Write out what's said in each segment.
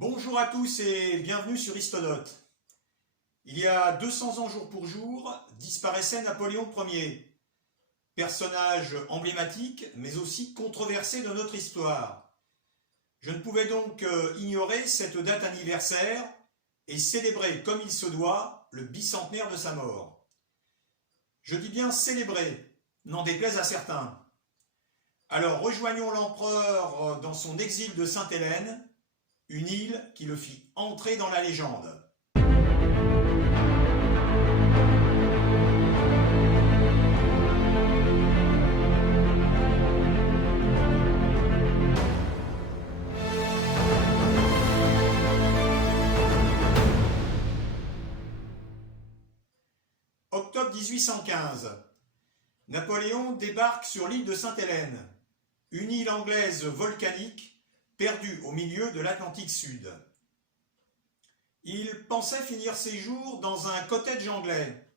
Bonjour à tous et bienvenue sur Histonote. Il y a 200 ans jour pour jour, disparaissait Napoléon Ier, personnage emblématique mais aussi controversé de notre histoire. Je ne pouvais donc ignorer cette date anniversaire et célébrer comme il se doit le bicentenaire de sa mort. Je dis bien célébrer, n'en déplaise à certains. Alors rejoignons l'empereur dans son exil de Sainte-Hélène, une île qui le fit entrer dans la légende. Octobre 1815. Napoléon débarque sur l'île de Sainte-Hélène, une île anglaise volcanique perdue au milieu de l'Atlantique Sud. Il pensait finir ses jours dans un cottage anglais,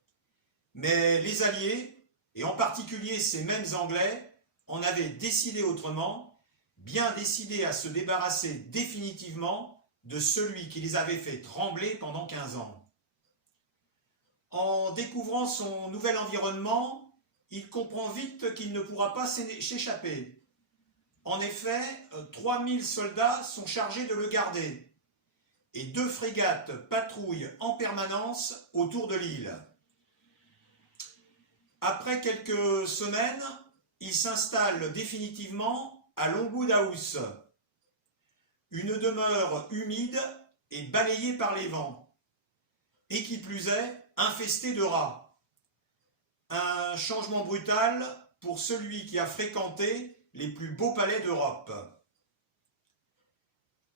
mais les Alliés, et en particulier ces mêmes Anglais, en avaient décidé autrement, bien décidés à se débarrasser définitivement de celui qui les avait fait trembler pendant 15 ans. En découvrant son nouvel environnement, il comprend vite qu'il ne pourra pas s'échapper. En effet, 3000 soldats sont chargés de le garder et 2 frégates patrouillent en permanence autour de l'île. Après quelques semaines, il s'installe définitivement à Longwood House, une demeure humide et balayée par les vents, et qui plus est, infestée de rats. Un changement brutal pour celui qui a fréquenté les plus beaux palais d'Europe.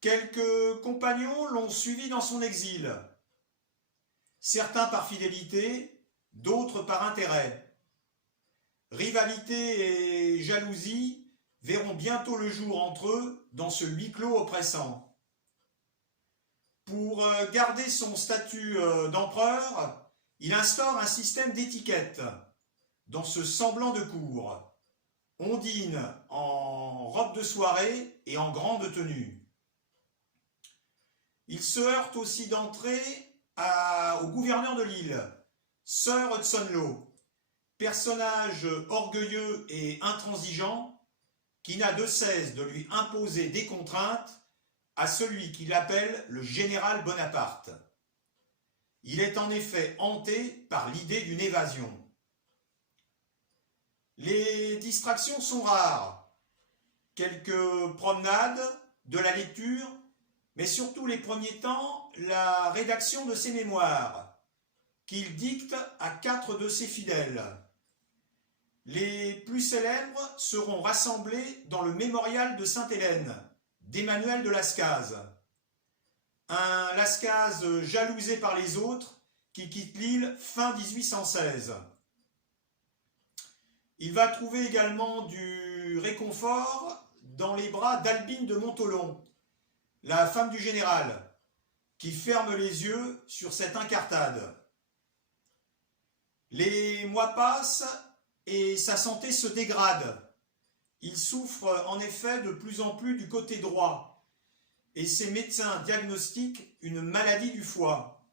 Quelques compagnons l'ont suivi dans son exil, certains par fidélité, d'autres par intérêt. Rivalité et jalousie verront bientôt le jour entre eux dans ce huis clos oppressant. Pour garder son statut d'empereur, il instaure un système d'étiquette dans ce semblant de cour. On dîne en robe de soirée et en grande tenue. Il se heurte aussi d'entrée au gouverneur de l'île, Sir Hudson Lowe, personnage orgueilleux et intransigeant qui n'a de cesse de lui imposer des contraintes à celui qu'il appelle le général Bonaparte. Il est en effet hanté par l'idée d'une évasion. Les distractions sont rares, quelques promenades, de la lecture, mais surtout les premiers temps, la rédaction de ses mémoires, qu'il dicte à 4 de ses fidèles. Les plus célèbres seront rassemblés dans le mémorial de Sainte-Hélène, d'Emmanuel de Lascaz. Un Lascaz jalousé par les autres, qui quitte l'île fin 1816. Il va trouver également du réconfort dans les bras d'Albine de Montholon, la femme du général, qui ferme les yeux sur cette incartade. Les mois passent et sa santé se dégrade. Il souffre en effet de plus en plus du côté droit et ses médecins diagnostiquent une maladie du foie.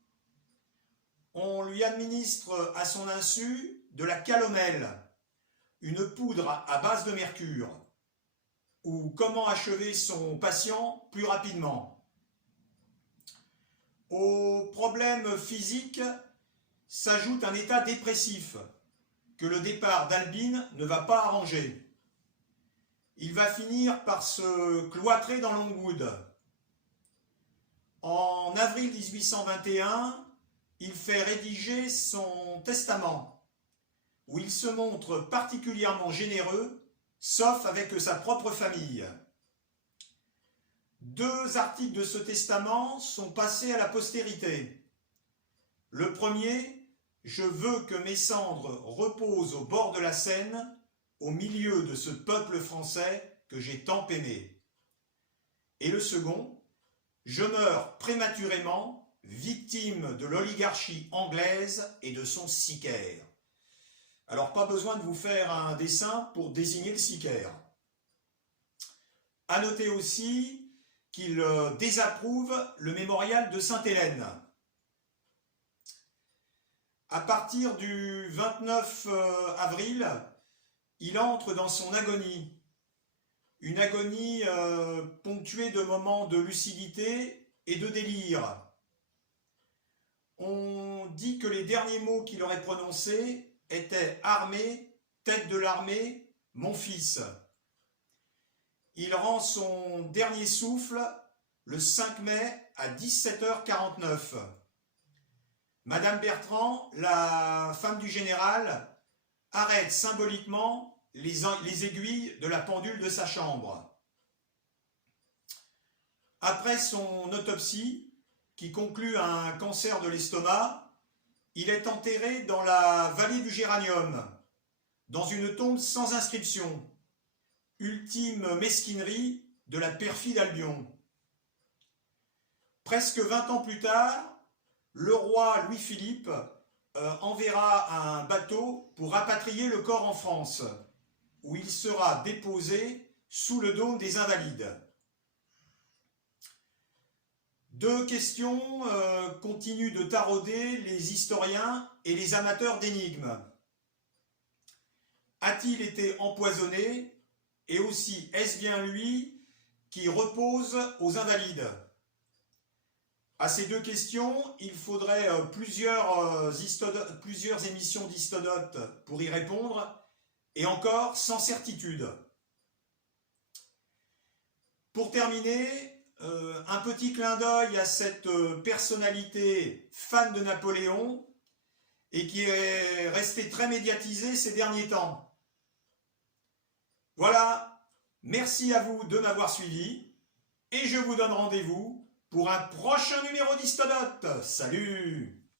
On lui administre à son insu de la calomel, une poudre à base de mercure, ou comment achever son patient plus rapidement. Aux problèmes physiques s'ajoute un état dépressif que le départ d'Albine ne va pas arranger. Il va finir par se cloîtrer dans Longwood. En avril 1821, il fait rédiger son testament, où il se montre particulièrement généreux, sauf avec sa propre famille. 2 articles de ce testament sont passés à la postérité. Le premier, « Je veux que mes cendres reposent au bord de la Seine, au milieu de ce peuple français que j'ai tant aimé. » Et le second, « Je meurs prématurément, victime de l'oligarchie anglaise et de son sicaire. » Alors, pas besoin de vous faire un dessin pour désigner le sicaire. À noter aussi qu'il désapprouve le mémorial de Sainte-Hélène. À partir du 29 avril, il entre dans son agonie. Une agonie ponctuée de moments de lucidité et de délire. On dit que les derniers mots qu'il aurait prononcés étaient « armée, tête de l'armée, mon fils ». Il rend son dernier souffle le 5 mai à 17h49. Madame Bertrand, la femme du général, arrête symboliquement les aiguilles de la pendule de sa chambre. Après son autopsie, qui conclut à un cancer de l'estomac, il est enterré dans la vallée du Géranium, dans une tombe sans inscription. Ultime mesquinerie de la perfide Albion. Presque 20 ans plus tard, le roi Louis-Philippe enverra un bateau pour rapatrier le corps en France, où il sera déposé sous le dôme des Invalides. Deux questions continuent de tarauder les historiens et les amateurs d'énigmes. A-t-il été empoisonné? Et aussi, est-ce bien lui qui repose aux Invalides? À ces deux questions, il faudrait plusieurs émissions d'Histodote pour y répondre, et encore sans certitude. Pour terminer, un petit clin d'œil à cette personnalité fan de Napoléon et qui est restée très médiatisée ces derniers temps. Voilà, merci à vous de m'avoir suivi et je vous donne rendez-vous pour un prochain numéro d'Histodote. Salut!